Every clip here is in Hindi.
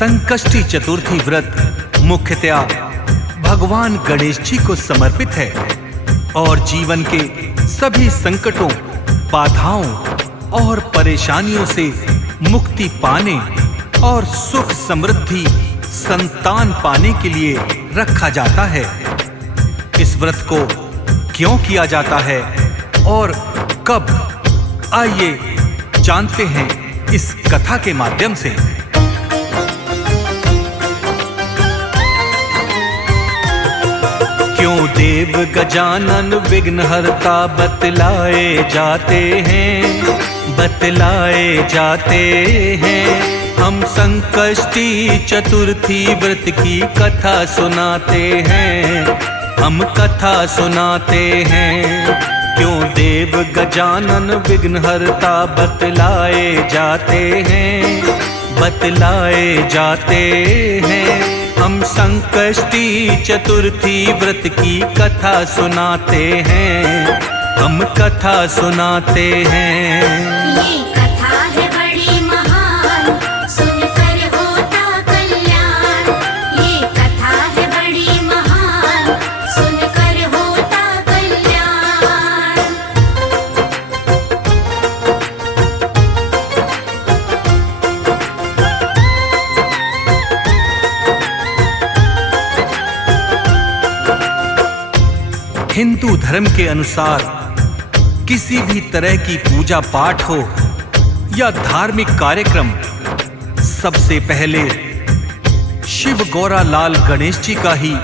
संकष्टी चतुर्थी व्रत मुख्यतया भगवान गणेश जी को समर्पित है और जीवन के सभी संकटों, बाधाओं और परेशानियों से मुक्ति पाने और सुख समृद्धि संतान पाने के लिए रखा जाता है। इस व्रत को क्यों किया जाता है और कब, आइए जानते हैं इस कथा के माध्यम से। क्यों देव गजानन विघ्नहर्ता बतलाए जाते हैं। हम संकष्टी चतुर्थी व्रत की कथा सुनाते हैं, हम कथा सुनाते हैं। क्यों देव गजानन विघ्नहर्ता बतलाए जाते हैं। हम संकष्टी चतुर्थी व्रत की कथा सुनाते हैं, हम कथा सुनाते हैं। ये कथा है बड़ी महान, सुनकर होता कल्याण। ये कथा है बड़ी महान, सुनकर होता कल्याण। हिंदू धर्म के अनुसार किसी भी तरह की पूजा पाठ हो या धार्मिक कार्यक्रम, सबसे पहले शिव गौरा लाल गणेश जी का ही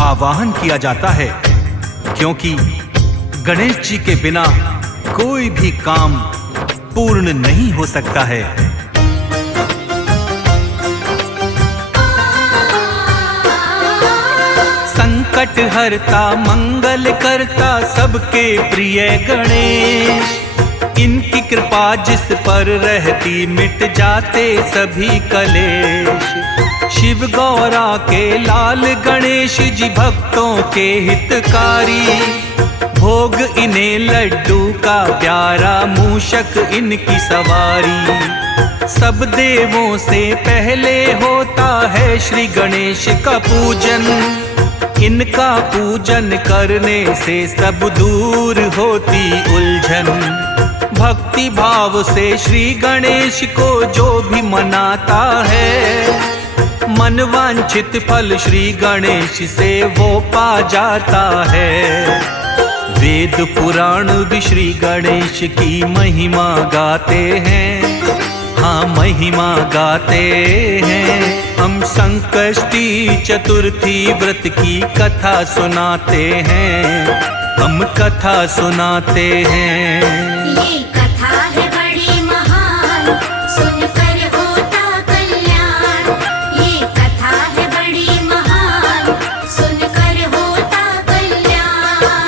आवाहन किया जाता है, क्योंकि गणेश जी के बिना कोई भी काम पूर्ण नहीं हो सकता है। संकट हरता मंगल करता सबके प्रिय गणेश, इनकी कृपा जिस पर रहती मिट जाते सभी कलेश। शिव गौरा के लाल गणेश जी भक्तों के हितकारी, भोग इन्हें लड्डू का प्यारा, मूषक इनकी सवारी। सब देवों से पहले होता है श्री गणेश का पूजन, इनका पूजन करने से सब दूर होती उलझन। भक्ति भाव से श्री गणेश को जो भी मनाता है, मनवांछित फल श्री गणेश से वो पा जाता है। वेद पुराण भी श्री गणेश की महिमा गाते हैं, हाँ महिमा गाते हैं। हम संकष्टी चतुर्थी व्रत की कथा सुनाते हैं, हम कथा सुनाते हैं। ये कथा है बड़ी महान, सुनकर होता कल्याण। ये कथा है बड़ी महान, सुनकर होता कल्याण।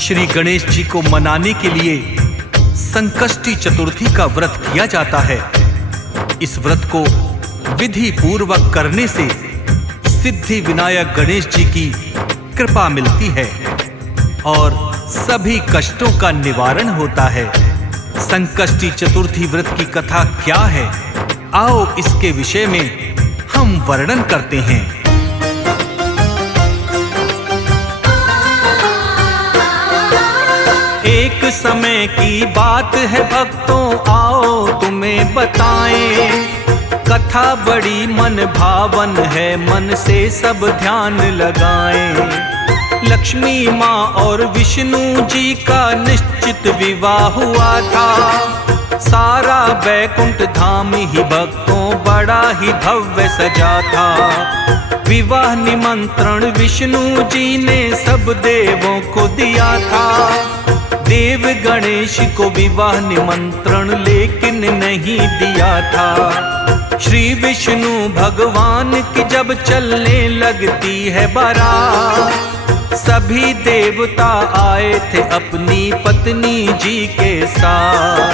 श्री गणेश जी को मनाने के लिए संकष्टी चतुर्थी का व्रत किया जाता है। इस व्रत को विधि पूर्वक करने से सिद्धि विनायक गणेश जी की कृपा मिलती है और सभी कष्टों का निवारण होता है। संकष्टी चतुर्थी व्रत की कथा क्या है, आओ इसके विषय में हम वर्णन करते हैं। एक समय की बात है भक्तों, आओ तुम्हें बताएं। कथा बड़ी मन भावन है, मन से सब ध्यान लगाएं। लक्ष्मी माँ और विष्णु जी का निश्चित विवाह हुआ था। सारा बैकुंठ धाम ही भक्तों बड़ा ही भव्य सजा था। विवाह निमंत्रण विष्णु जी ने सब देवों को दिया था। देव गणेश को विवाह निमंत्रण लेकिन नहीं दिया था। श्री विष्णु भगवान की जब चलने लगती है बारात, सभी देवता आए थे अपनी पत्नी जी के साथ।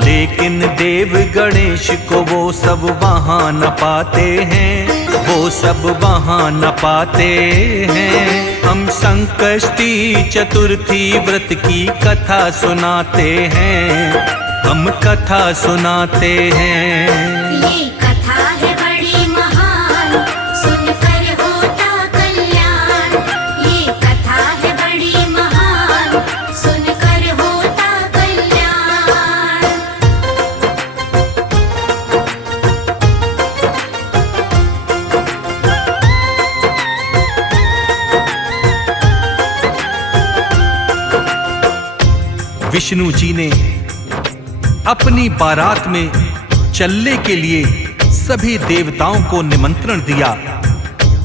लेकिन देव गणेश को वो सब वहां न पाते हैं, वो वो सब वहाँ न पाते हैं। हम संकष्टी चतुर्थी व्रत की कथा सुनाते हैं, हम कथा सुनाते हैं। ये कथा है बड़ी महान, सुनकर होता कल्याण। ये कथा है बड़ी महान, सुनकर होता कल्याण। विष्णु जी ने अपनी बारात में चलने के लिए सभी देवताओं को निमंत्रण दिया,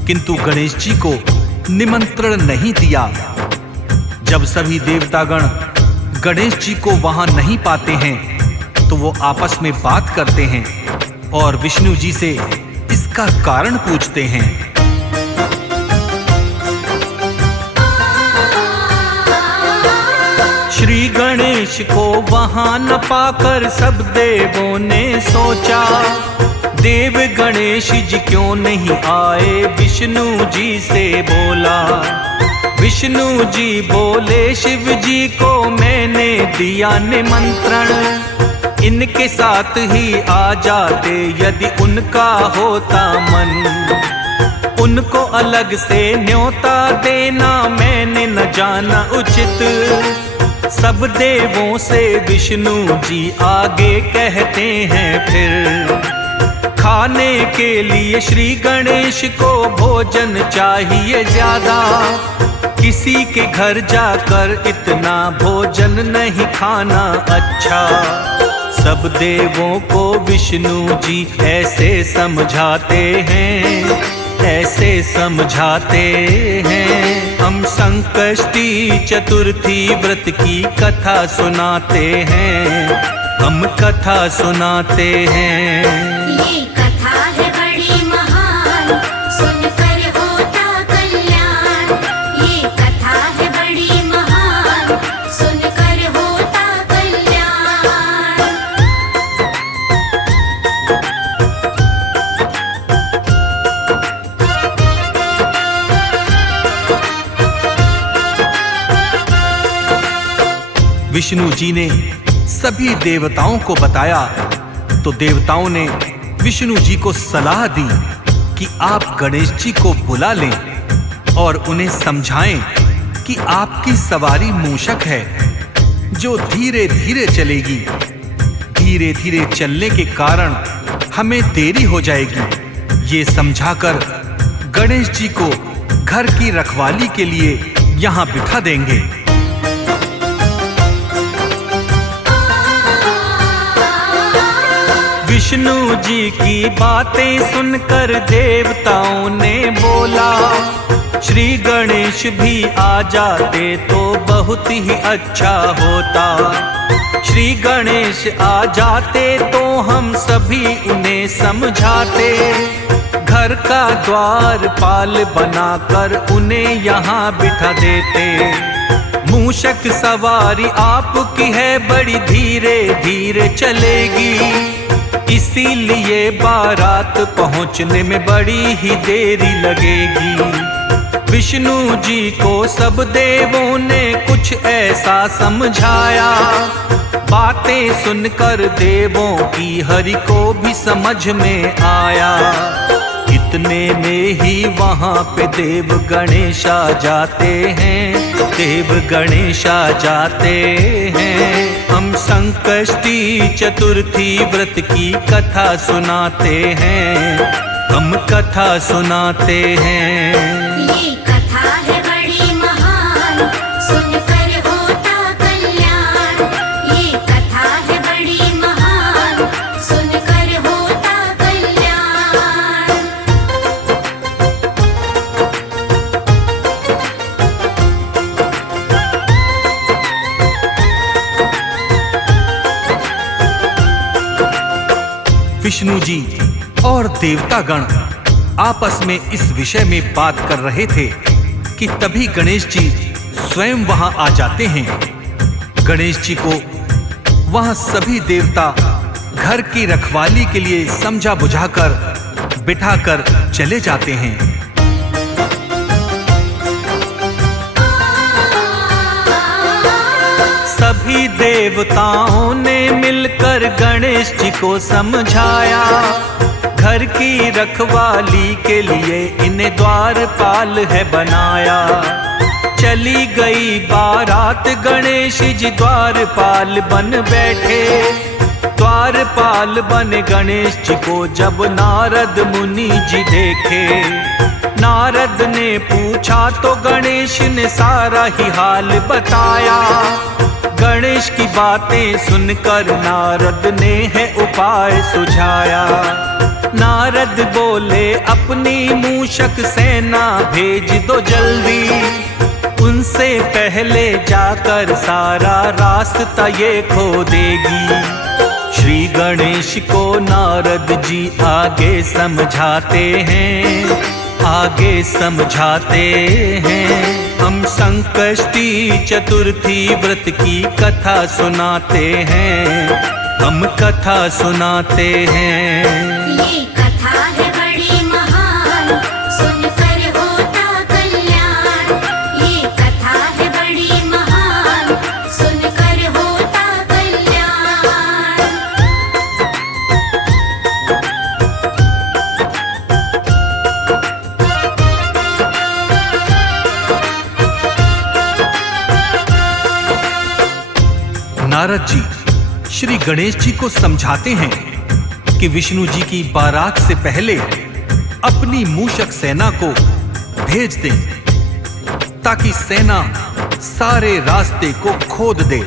किंतु गणेश जी को निमंत्रण नहीं दिया। जब सभी देवतागण गणेश जी को वहां नहीं पाते हैं तो वो आपस में बात करते हैं और विष्णु जी से इसका कारण पूछते हैं। श्री गणेश को वहां न पाकर सब देवों ने सोचा, देव गणेश जी क्यों नहीं आए, विष्णु जी से बोला। विष्णु जी बोले शिव जी को मैंने दिया निमंत्रण, इनके साथ ही आ जाते यदि उनका होता मन। उनको अलग से न्योता देना मैंने न जाना उचित। सब देवों से विष्णु जी आगे कहते हैं फिर, खाने के लिए श्री गणेश को भोजन चाहिए ज्यादा, किसी के घर जाकर इतना भोजन नहीं खाना अच्छा। सब देवों को विष्णु जी ऐसे समझाते हैं, ऐसे समझाते हैं। हम संकष्टी चतुर्थी व्रत की कथा सुनाते हैं, हम कथा सुनाते हैं। ये कथा है बड़ी महान, सुनकर होता कल्याण। ये कथा है बड़ी महान, सुनकर होता कल्याण। विष्णु जी ने सभी देवताओं को बताया तो देवताओं ने विष्णु जी को सलाह दी कि आप गणेश जी को बुला लें और उन्हें समझाएं कि आपकी सवारी मूषक है जो धीरे धीरे चलेगी। धीरे धीरे चलने के कारण हमें देरी हो जाएगी। ये समझाकर गणेश जी को घर की रखवाली के लिए यहाँ बिठा देंगे। विष्णु जी की बातें सुनकर देवताओं ने बोला, श्री गणेश भी आ जाते तो बहुत ही अच्छा होता। श्री गणेश आ जाते तो हम सभी उन्हें समझाते, घर का द्वार पाल बनाकर उन्हें यहाँ बिठा देते। मूषक सवारी आपकी है बड़ी धीरे धीरे चलेगी, इसीलिए बारात पहुंचने में बड़ी ही देरी लगेगी। विष्णु जी को सब देवों ने कुछ ऐसा समझाया, बातें सुनकर देवों की हरि को भी समझ में आया। इतने में ही वहां पे देव गणेश आ जाते हैं, देव गणेश आ जाते हैं। हम संकष्टी चतुर्थी व्रत की कथा सुनाते हैं, हम कथा सुनाते हैं। ये कथा है बड़ी महान, सुनकर होता कल्याण। ये कथा है बड़ी महान, सुनकर होता कल्याण। विष्णु जी और देवतागण आपस में इस विषय में बात कर रहे थे कि तभी गणेश जी स्वयं वहां आ जाते हैं। गणेश जी को वहां सभी देवता घर की रखवाली के लिए समझा बुझाकर बिठाकर चले जाते हैं। सभी देवताओं ने मिलकर गणेश जी को समझाया, घर की रखवाली के लिए इन्हें द्वारपाल है बनाया। चली गई बारात, गणेश जी द्वारपाल बन बैठे। द्वारपाल बने गणेश जी को जब नारद मुनि जी देखे। नारद ने पूछा तो गणेश ने सारा ही हाल बताया। गणेश की बातें सुनकर नारद ने है उपाय सुझाया। नारद बोले अपनी मूषक सेना भेज दो जल्दी, उनसे पहले जाकर सारा रास्ता ये खो देगी। श्री गणेश को नारद जी आगे समझाते हैं, आगे समझाते हैं। हम संकष्टी चतुर्थी व्रत की कथा सुनाते हैं, हम कथा सुनाते हैं। ये कथा है बड़ी महान, सुनकर होता कल्याण। ये कथा है बड़ी महान, सुनकर होता कल्याण। नारद जी श्री गणेश जी को समझाते हैं कि विष्णु जी की बारात से पहले अपनी मूषक सेना को भेज दें ताकि सेना सारे रास्ते को खोद दे।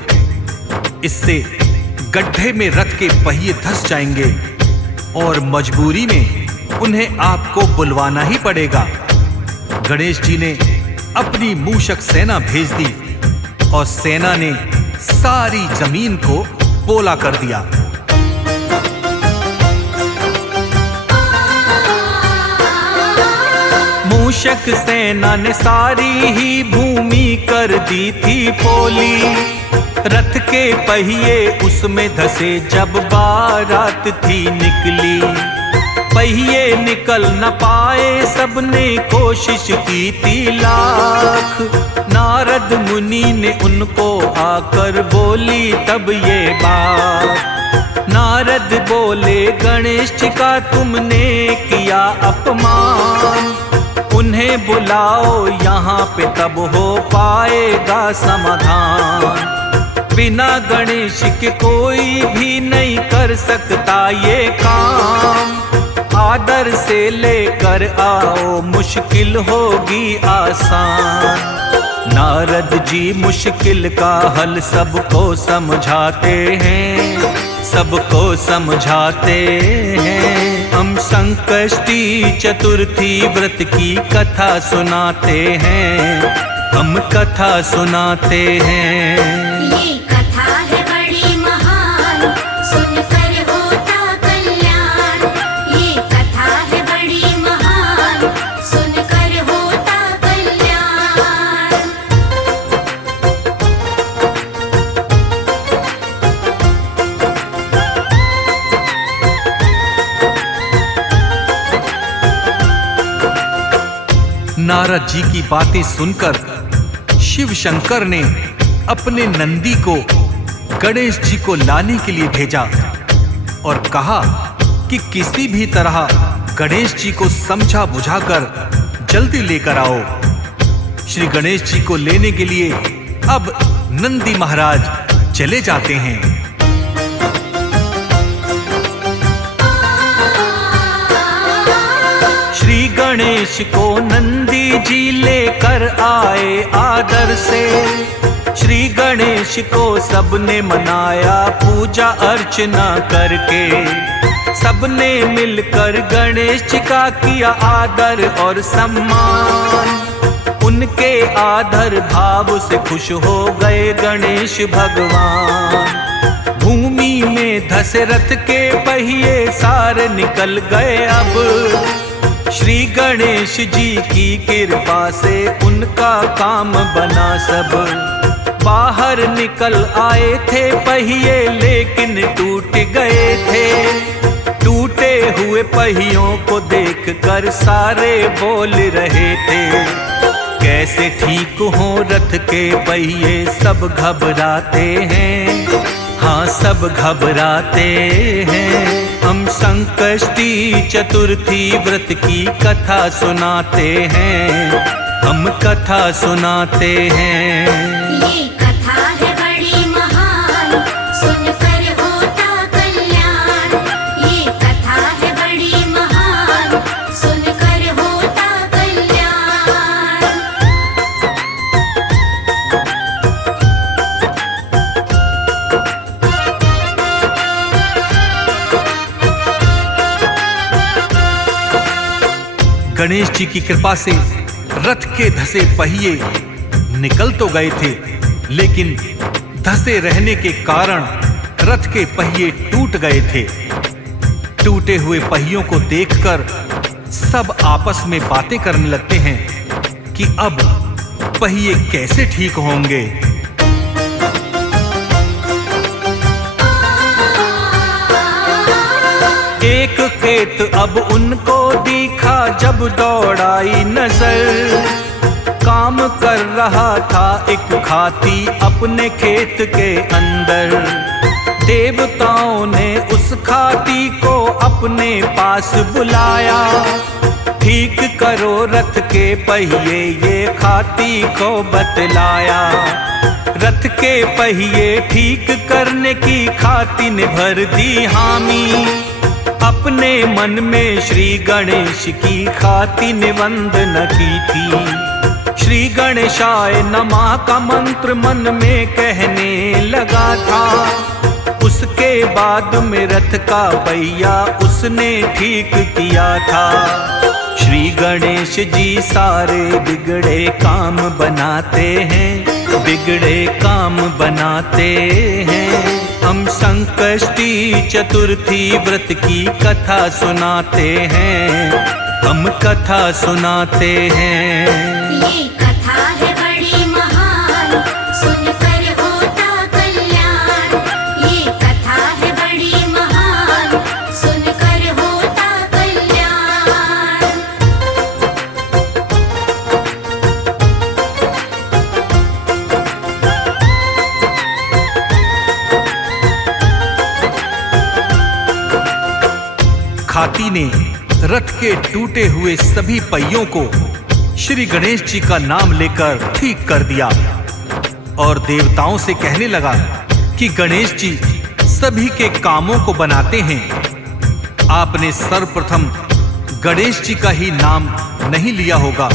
इससे गड्ढे में रथ के पहिए धंस जाएंगे और मजबूरी में उन्हें आपको बुलवाना ही पड़ेगा। गणेश जी ने अपनी मूषक सेना भेज दी और सेना ने सारी जमीन को पोला कर दिया। मूषक सेना ने सारी ही भूमि कर दी थी पोली। रथ के पहिए उसमें धसे जब बारात थी निकली। पहिए निकल न पाए, सबने कोशिश की थी लाख। नारद मुनि ने उनको आकर बोली तब ये बात। नारद बोले गणेश जी का तुमने किया अपमान। उन्हें बुलाओ यहाँ पे तब हो पाएगा समाधान। बिना गणेश के कोई भी नहीं कर सकता ये काम। आदर से लेकर आओ, मुश्किल होगी आसान। नारद जी मुश्किल का हल सबको समझाते हैं, सबको समझाते हैं। हम संकष्टी चतुर्थी व्रत की कथा सुनाते हैं, हम कथा सुनाते हैं। ये कथा है बड़ी महान, सुनकर होता कल्याण। ये कथा है बड़ी महान, सुनकर होता कल्याण। नारद जी की बातें सुनकर शिव शंकर ने अपने नंदी को गणेश जी को लाने के लिए भेजा और कहा कि किसी भी तरह गणेश जी को समझा बुझाकर जल्दी लेकर आओ। श्री गणेश जी को लेने के लिए अब नंदी महाराज चले जाते हैं। श्री गणेश को नंदी जी लेकर आए आदर से। श्री गणेश को सबने मनाया पूजा अर्चना करके। सबने मिलकर गणेश जी का किया आदर और सम्मान। उनके आदर भाव से खुश हो गए गणेश भगवान। भूमि में धसे रथ के पहिए सारे निकल गए अब। श्री गणेश जी की कृपा से उनका काम बना सब। बाहर निकल आए थे पहिए लेकिन टूट गए थे। टूटे हुए पहियों को देखकर सारे बोल रहे थे, कैसे ठीक हो रथ के पहिए। सब घबराते हैं, हाँ सब घबराते हैं। हम संकष्टी चतुर्थी व्रत की कथा सुनाते हैं, हम कथा सुनाते हैं। ये कथा है बड़ी महान, सुनकर होता कल्याण। ये कथा है बड़ी महान, सुनकर होता कल्याण। गणेश जी की कृपा से रथ के धसे पहिए निकल तो गए थे, लेकिन धसे रहने के कारण रथ के पहिए टूट गए थे। टूटे हुए पहियों को देखकर सब आपस में बातें करने लगते हैं कि अब पहिए कैसे ठीक होंगे। एक खेत अब उनको दिखा जब दौड़ाई नजर, काम कर रहा था एक हाथी अपने खेत के अंदर। देवताओं ने उस हाथी को अपने पास बुलाया, ठीक करो रथ के पहिए ये हाथी को बतलाया। रथ के पहिए ठीक करने की हाथी ने भर दी हामी, अपने मन में श्री गणेश की खाती ने वंदना की थी। श्री गणेशाय नमः का मंत्र मन में कहने लगा था। उसके बाद में रथ का पहिया उसने ठीक किया था। श्री गणेश जी सारे बिगड़े काम बनाते हैं, बिगड़े काम बनाते हैं। हम संकष्टी चतुर्थी व्रत की कथा सुनाते हैं, हम कथा सुनाते हैं। ये कथा है बड़ी महान, सुनकर होता कल्याण। ये कथा है बड़ी महान, सुनकर होता कल्याण। हाथी ने रथ के टूटे हुए सभी पहियों को श्री गणेश जी का नाम लेकर ठीक कर दिया और देवताओं से कहने लगा कि गणेश जी सभी के कामों को बनाते हैं। आपने सर्वप्रथम गणेश जी का ही नाम नहीं लिया होगा,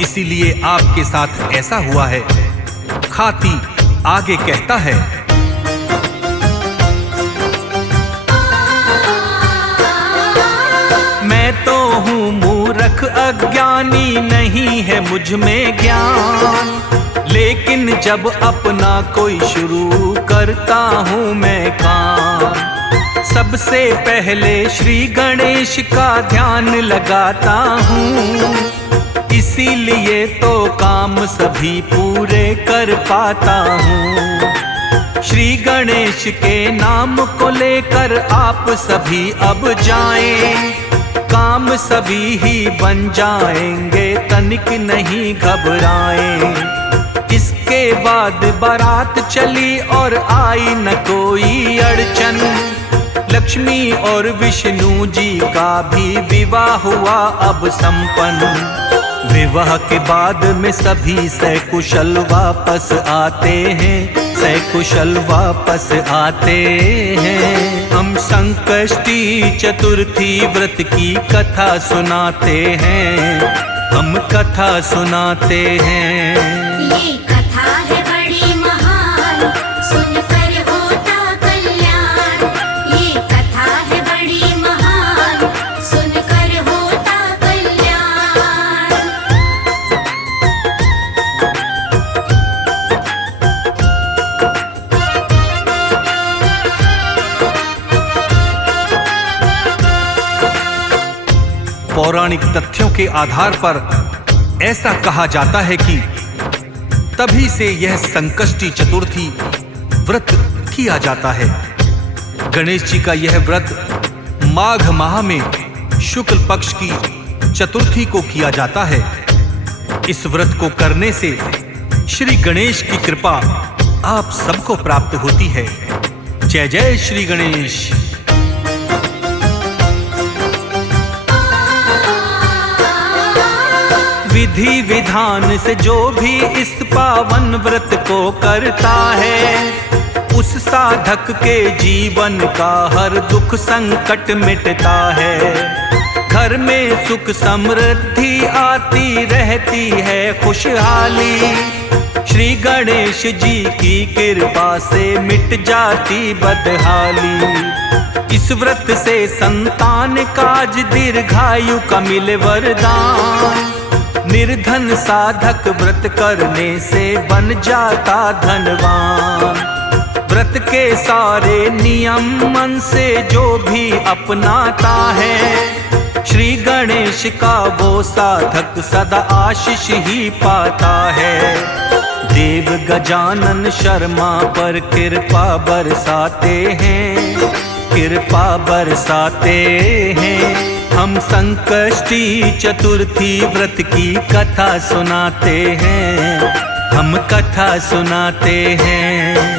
इसीलिए आपके साथ ऐसा हुआ है। हाथी आगे कहता है, मैं तो हूँ मूर्ख अज्ञानी, नहीं है मुझ में ज्ञान। लेकिन जब अपना कोई शुरू करता हूँ मैं काम, सबसे पहले श्री गणेश का ध्यान लगाता हूँ। इसीलिए तो काम सभी पूरे कर पाता हूँ। श्री गणेश के नाम को लेकर आप सभी अब जाएं, काम सभी ही बन जाएंगे, तनिक नहीं घबराएं। इसके बाद बारात चली और आई न कोई अड़चन। लक्ष्मी और विष्णु जी का भी विवाह हुआ अब संपन्न। विवाह के बाद में सभी सकुशल वापस आते हैं, सकुशल वापस आते हैं। हम संकष्टी चतुर्थी व्रत की कथा सुनाते हैं, हम कथा सुनाते हैं। ये कथा है बड़ी महान, सुनकर होता कल्याण। ये कथा है बड़ी महान, सुनकर होता कल्याण। पौराणिक तथ्यों के आधार पर ऐसा कहा जाता है कि तभी से यह संकष्टी चतुर्थी व्रत किया जाता है। गणेश जी का यह व्रत माघ माह में शुक्ल पक्ष की चतुर्थी को किया जाता है। इस व्रत को करने से श्री गणेश की कृपा आप सबको प्राप्त होती है। जय जय श्री गणेश। विधि विधान से जो भी इस पावन व्रत को करता है, उस साधक के जीवन का हर दुख संकट मिटता है। घर में सुख समृद्धि आती रहती है, खुशहाली श्री गणेश जी की कृपा से मिट जाती बदहाली। इस व्रत से संतान काज दीर्घायु का मिले वरदान। निर्धन साधक व्रत करने से बन जाता धनवान। व्रत के सारे नियम मन से जो भी अपनाता है, श्री गणेश का वो साधक सदा आशीष ही पाता है। देव गजानन शर्मा पर कृपा बरसाते हैं, कृपा बरसाते हैं। हम संकष्टी चतुर्थी व्रत की कथा सुनाते हैं, हम कथा सुनाते हैं।